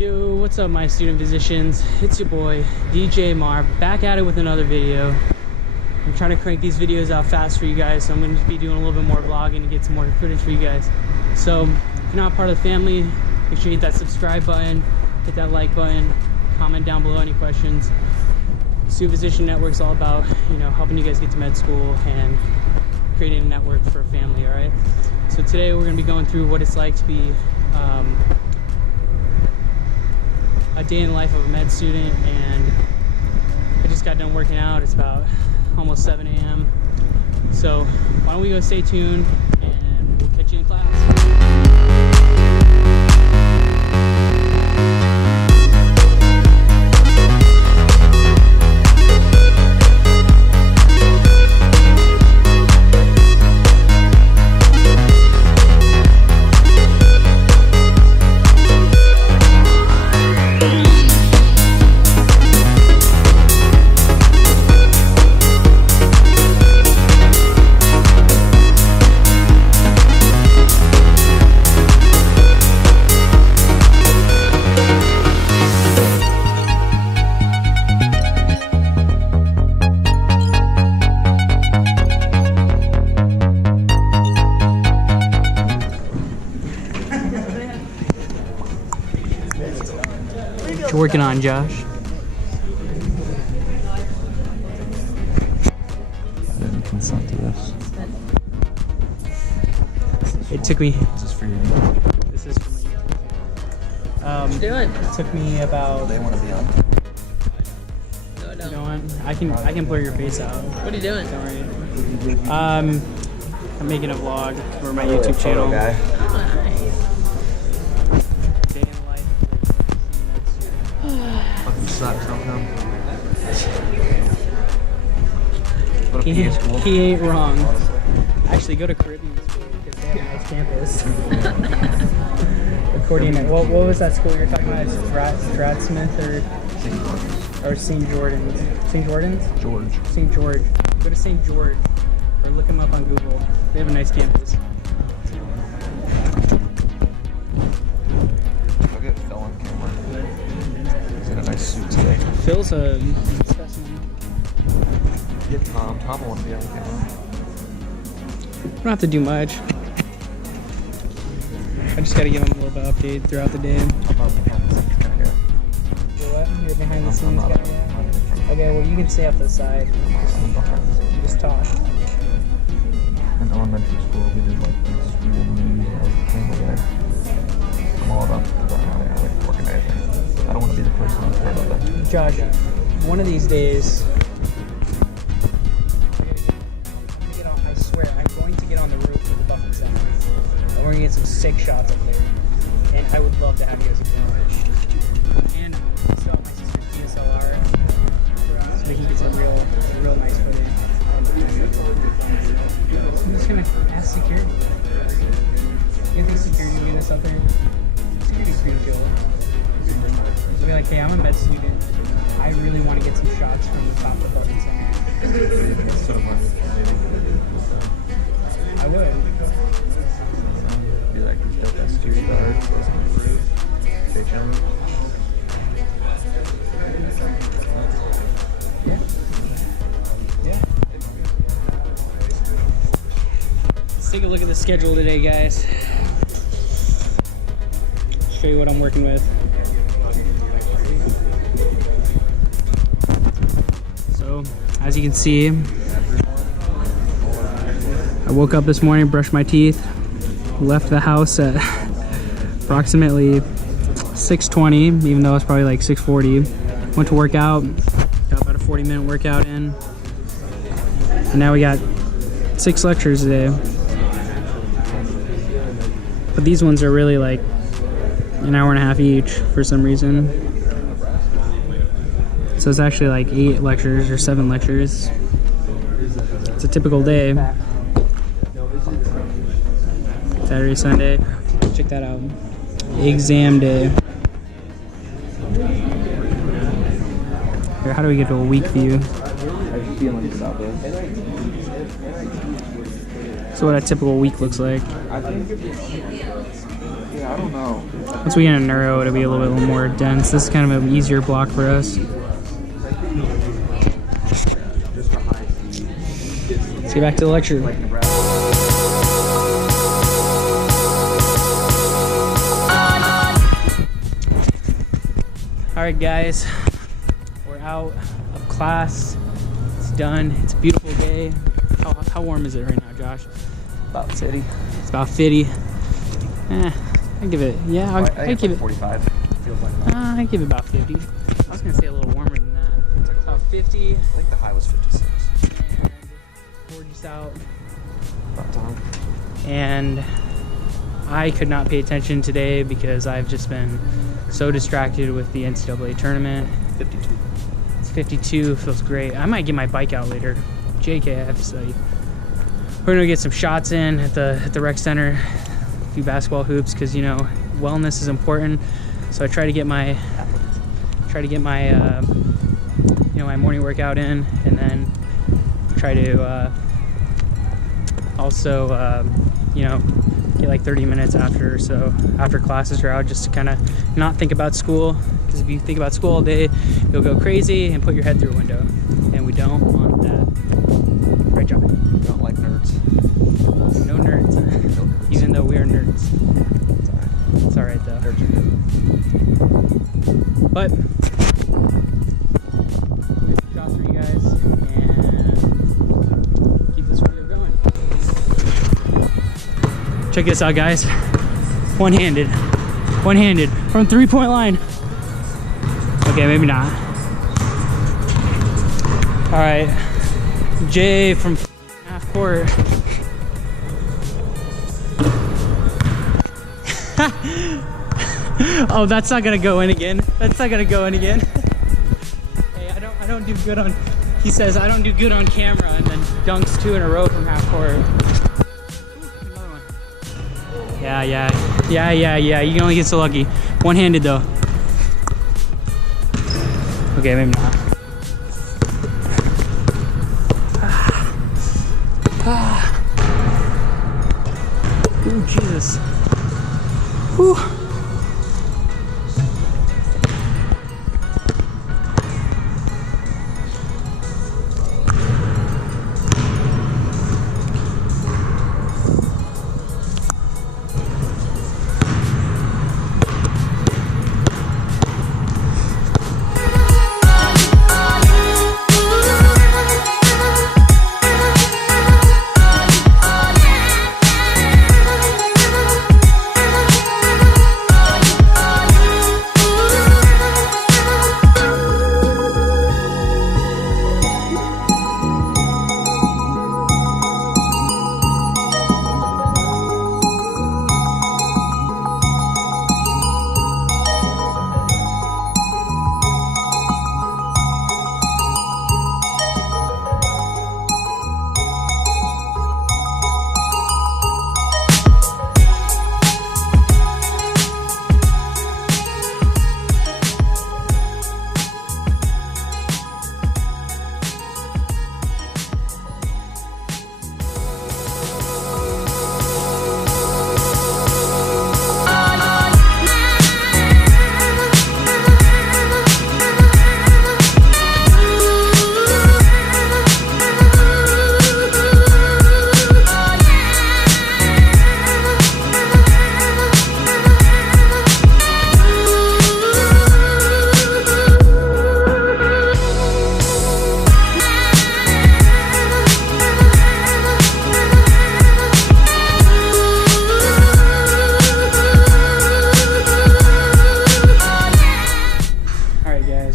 Yo, what's up my student physicians? It's your boy DJ Mar, back at it with another video. I'm trying to crank these videos out fast for you guys, so I'm going to be doing a little bit more vlogging to get some more footage for you guys. So if you're not part of the family, make sure you hit that subscribe button, hit that like button, comment down below any questions. Student Physician Network is all about, helping you guys get to med school and creating a network for a family, all right? So today we're going to be going through what it's like to be a day in the life of a med student, and I just got done working out. It's about almost 7 a.m. So why don't we go stay tuned and we'll catch you in class. What you working on, Josh? I didn't consent to this. It took me. This is for you. This is for me. What you doing? It took me about. They want to be on. No. You know what? I can blur your face out. What are you doing? Don't worry. I'm making a vlog for my YouTube channel. Guy. Day in the life. Fucking sucks, don't come. What a PA school. He ain't wrong. Actually, go to Caribbean school because they have a nice campus. According to what was that school you were talking about? Stratsmith or St. Jordan's? St. Jordan's? George. St. George. Go to St. George or look them up on Google. They have a nice campus. Look at Phil on camera. He's in a nice suit today. Phil's a specimen. Get Tom. Tom will want to be on camera. Don't have to do much. I just gotta give him a little bit of update throughout the day. I'm not behind the scenes guy here. You're what? You're behind the scenes I'm guy, not yeah? Okay, well you can stay up the side. I'm behind the scenes. Just talk. In elementary school, we did like this. We did news and everything like that. I'm all about I like organizing. I don't want to be the person who's part of that. Josh, one of these days, I swear, I'm going to get on the roof of the Buffett Center. And we're going to get some sick shots up there. And I would love to have you as a camera. And I still have my sister's DSLR, so we can get some real nice footage. I'm just going to ask security. You think security will get us up there? Security's pretty chill. So be like, hey, I'm a med student. I really want to get some shots from the top of the Buffett Center. So much. I would. Be like these dope ass security guards. Stay chilling. Yeah. Let's take a look at the schedule today, guys. Show you what I'm working with. So, as you can see, I woke up this morning, brushed my teeth, left the house at approximately 6:20, even though it's probably like 6:40. Went to work out, got about a 40-minute workout in, and now we got 6 lectures today. But these ones are really like an hour and a half each for some reason. So it's actually like 8 lectures or 7 lectures. It's a typical day. Saturday, Sunday. Check that out. Exam day. Here, how do we get to a week view? So what a typical week looks like. Yeah, I don't know. Once we get into neuro, it'll be a little bit more dense. This is kind of an easier block for us. Let's get back to the lecture. Alright guys, we're out of class. It's done. It's a beautiful day. How warm is it right now, Josh? About 50. It's about 50. I give it, yeah, I give it 45. Feels like that. I give it about 50. I was gonna say a little warmer than that. It's like about 50. I think the high was 56. And we're just out. About time. And I could not pay attention today because I've just been so distracted with the NCAA tournament. 52. It's 52, feels great. I might get my bike out later. JK, I have to say. We're gonna get some shots in at the rec center, a few basketball hoops, because you know wellness is important. So I try to get my you know, my morning workout in, and then try to also you know, get like 30 minutes after, so after classes are out, just to kind of not think about school, because if you think about school all day, you'll go crazy and put your head through a window, and we don't want that. Right, John? We don't like nerds. No nerds. No nerds. Even though we are nerds. It's alright. It's alright though. Nerds are good. But shots for you guys, and keep this video going. Check this out, guys. One-handed from 3-point line. Okay, maybe not. All right, Jay from half court. Oh, that's not gonna go in again. That's not gonna go in again. Hey, I don't do good on. He says I don't do good on camera, and then dunks 2 in a row from half court. Another one. Yeah. You can only get so lucky. One-handed though. Okay, maybe not. Oh Jesus. Whew.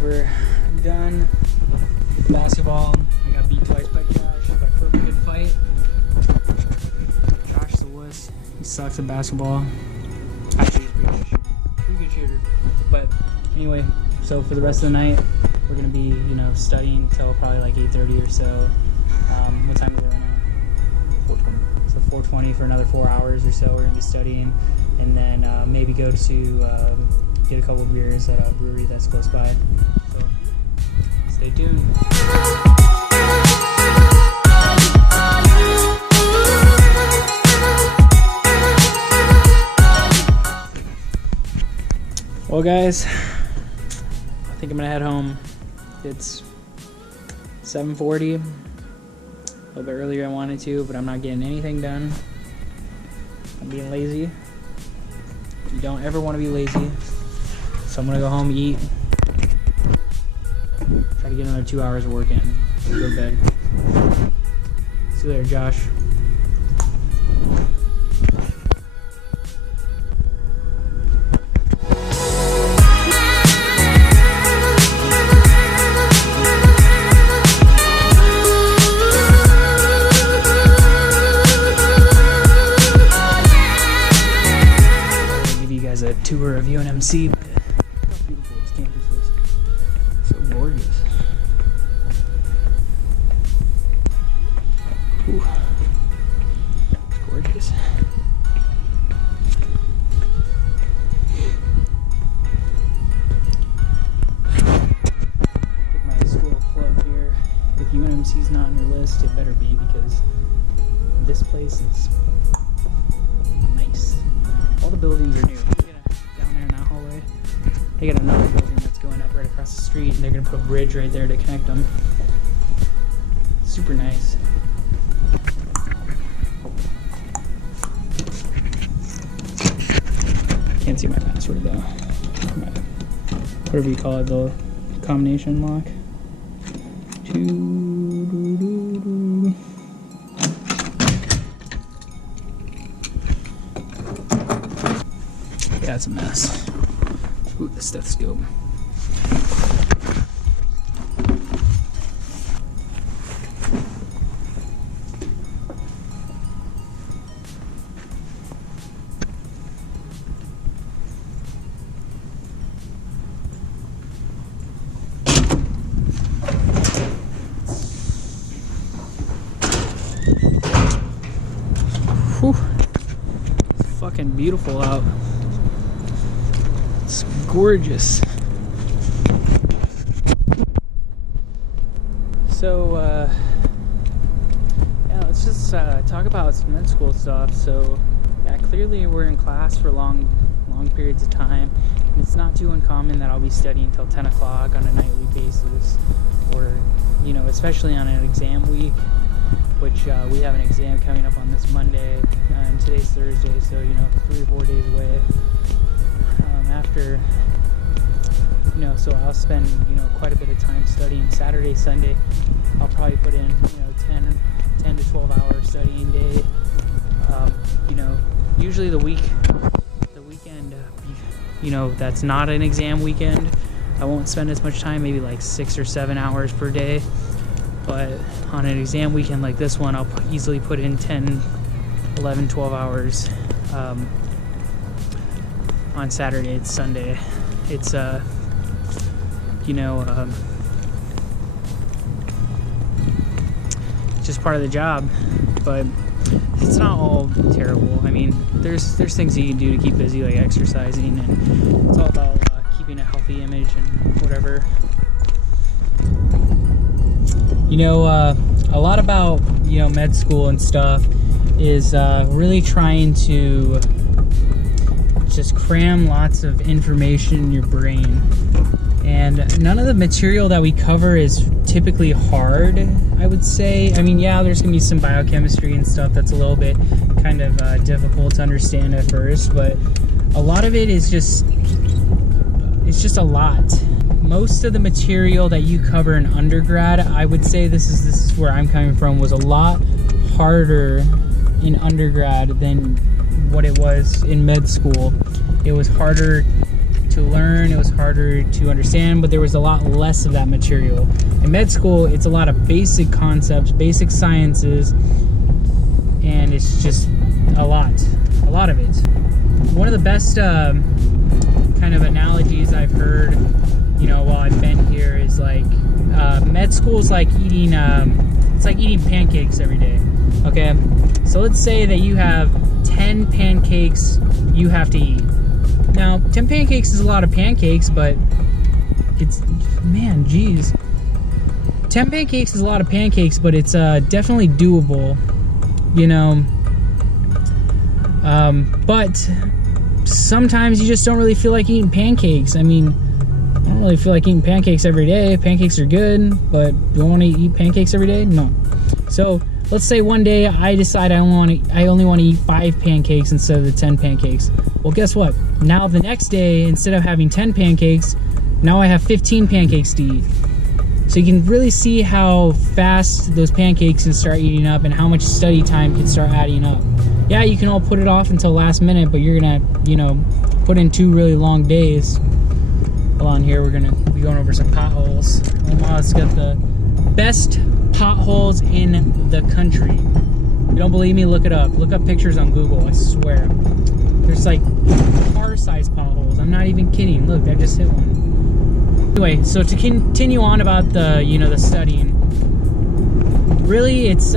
We're done with basketball. I got beat twice by Josh, but I put up a good fight. Josh is a wuss. He sucks at basketball. Actually, he's pretty good shooter. But anyway, so for the rest of the night, we're gonna be, you know, studying till probably like 8:30 or so. What time is it right now? 4:20. So 4:20 for another 4 hours or so. We're gonna be studying, and then maybe go to get a couple of beers at a brewery that's close by. So stay tuned. Well, guys, I think I'm gonna head home. It's 7:40. A little bit earlier I wanted to, but I'm not getting anything done. I'm being lazy. You don't ever want to be lazy. So I'm gonna go home, eat, try to get another 2 hours of work in, go to bed. See you later, Josh. A tour of UNMC. Look at how beautiful this campus is. So gorgeous. Ooh. It's gorgeous. Give my school a plug here. If UNMC is not on your list, it better be, because this place is nice. All the buildings are new. They got another building that's going up right across the street, and they're gonna put a bridge right there to connect them. Super nice. Can't see my password though. Whatever you call it, the combination lock. Yeah, it's a mess. Ooh, the stethoscope. Whew. It's fucking beautiful out. It's gorgeous. So, yeah, let's just talk about some med school stuff. So, yeah, clearly we're in class for long periods of time. And it's not too uncommon that I'll be studying until 10 o'clock on a nightly basis, or, you know, especially on an exam week, which we have an exam coming up on this Monday, and today's Thursday, so, you know, 3 or 4 days away. After, you know, so I'll spend, you know, quite a bit of time studying. Saturday, Sunday, I'll probably put in, you know, 10 to 12 hour studying day. You know, usually the weekend, you know, that's not an exam weekend, I won't spend as much time, maybe like 6 or 7 hours per day. But on an exam weekend like this one, I'll easily put in 10, 11, 12 hours. On Saturday, it's Sunday. It's, you know, just part of the job, but it's not all terrible. I mean, there's things that you can do to keep busy, like exercising, and it's all about keeping a healthy image and whatever. You know, a lot about, you know, med school and stuff is really trying to just cram lots of information in your brain, and none of the material that we cover is typically hard, I would say. I mean, yeah, there's gonna be some biochemistry and stuff that's a little bit kind of difficult to understand at first, but a lot of it is just, it's just a lot. Most of the material that you cover in undergrad, I would say, this is where I'm coming from, was a lot harder in undergrad than what it was in med school. It was harder to learn, it was harder to understand, but there was a lot less of that material. In med school, it's a lot of basic concepts, basic sciences, and it's just a lot of it. One of the best kind of analogies I've heard, you know, while I've been here is like, med school is like eating, it's like eating pancakes every day, okay? So let's say that you have 10 pancakes you have to eat. Now, 10 pancakes is a lot of pancakes, but it's, man, geez. 10 pancakes is a lot of pancakes, but it's definitely doable, you know. But sometimes you just don't really feel like eating pancakes. I mean, I don't really feel like eating pancakes every day. Pancakes are good, but do I want to eat pancakes every day? No. So let's say one day I decide I only want to eat 5 pancakes instead of the 10 pancakes. Well, guess what? Now the next day, instead of having 10 pancakes, now I have 15 pancakes to eat. So you can really see how fast those pancakes can start eating up and how much study time can start adding up. Yeah, you can all put it off until last minute, but you're gonna, you know, put in 2 really long days. Hold on here, we're gonna be going over some potholes. Omaha's got the best potholes in the country. If you don't believe me, look it up. Look up pictures on Google, I swear. There's like car-sized potholes. I'm not even kidding. Look, I just hit one. Anyway, so to continue on about the, you know, the studying, really it's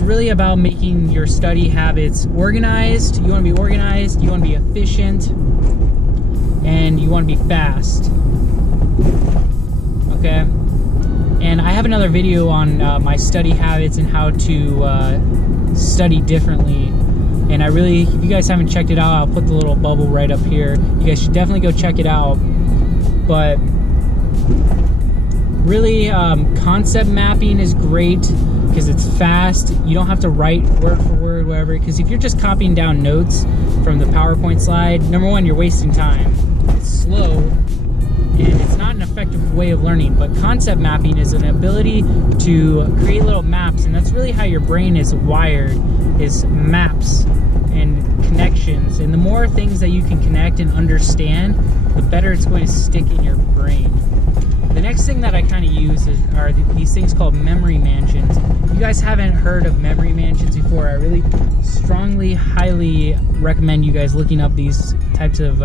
really about making your study habits organized. You want to be organized, you want to be efficient, and you want to be fast. Okay? And I have another video on my study habits and how to study differently. And if you guys haven't checked it out, I'll put the little bubble right up here. You guys should definitely go check it out. But really, concept mapping is great because it's fast. You don't have to write word for word, whatever. Because if you're just copying down notes from the PowerPoint slide, number one, you're wasting time. It's slow, and it's not an effective way of learning. But concept mapping is an ability to create little maps, and that's really how your brain is wired, is maps and connections. And the more things that you can connect and understand, the better it's going to stick in your brain. The next thing that I kind of use are these things called memory mansions. If you guys haven't heard of memory mansions before, I really strongly, highly recommend you guys looking up these types of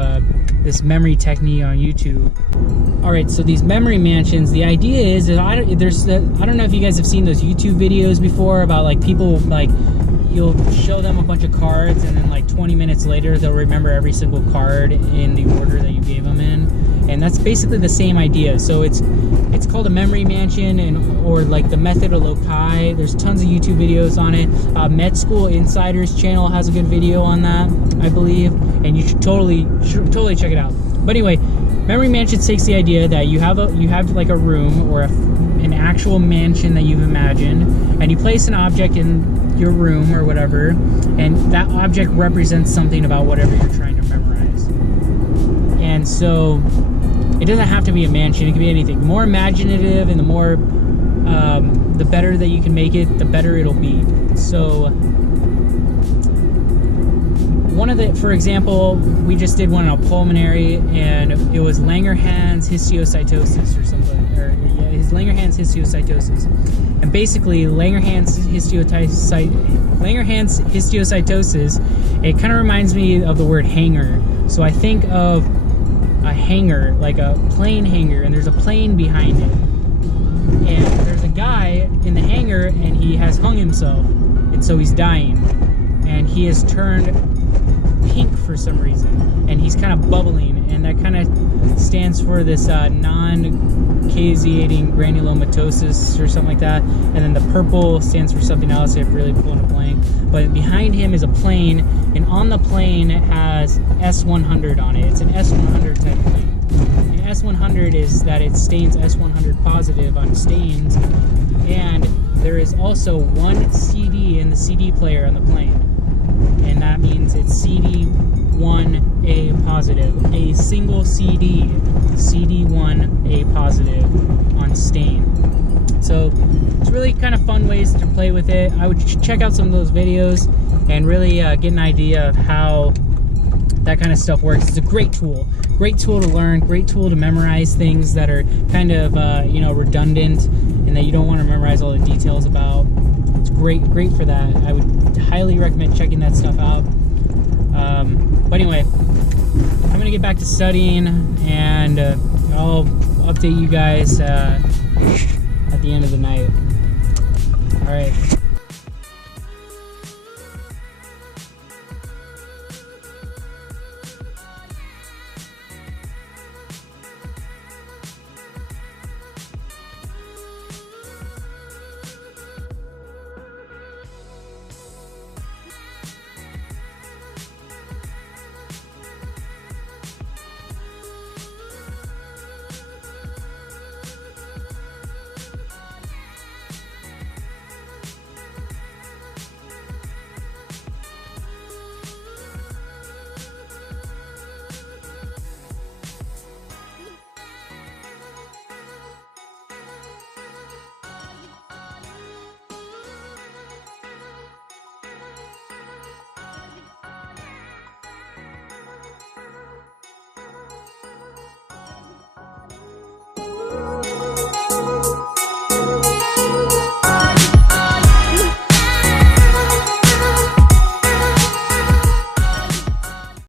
this memory technique on YouTube. All right, so these memory mansions, the idea is that I don't know if you guys have seen those YouTube videos before about like people like, you'll show them a bunch of cards and then like 20 minutes later they'll remember every single card in the order that you gave them in. And that's basically the same idea. So it's called a memory mansion, or like the method of loci. There's tons of YouTube videos on it. Med School Insider's channel has a good video on that, I believe, and you should totally check it out. But anyway, memory mansion takes the idea that you have like a room or an actual mansion that you've imagined, and you place an object in your room or whatever, and that object represents something about whatever you're trying to memorize. And so it doesn't have to be a mansion, it can be anything. The more imaginative and the more the better that you can make it, the better it'll be. So for example, we just did one on a pulmonary, and it was Langerhans histiocytosis or something, his Langerhans histiocytosis. And basically, Langerhans histiocytosis, it kind of reminds me of the word hangar. So I think of a hangar, like a plane hangar, and there's a plane behind it. And there's a guy in the hangar, and he has hung himself, and so he's dying. And he has turned pink for some reason, and he's kind of bubbling, and that kind of stands for this non-caseating granulomatosis or something like that. And then the purple stands for something else. I've really pulled a blank. But behind him is a plane, and on the plane it has S100 on it. It's an S100 type plane. And S100 is that it stains S100 positive on stains, and there is also one CD in the CD player on the plane. And that means it's CD1A positive, a single CD, CD1A positive on stain. So it's really kind of fun ways to play with it. I would check out some of those videos and really get an idea of how that kind of stuff works. It's a great tool to learn, great tool to memorize things that are kind of redundant and that you don't want to memorize all the details about. It's great for that. I would highly recommend checking that stuff out. But anyway, I'm gonna get back to studying, and I'll update you guys at the end of the night. All right.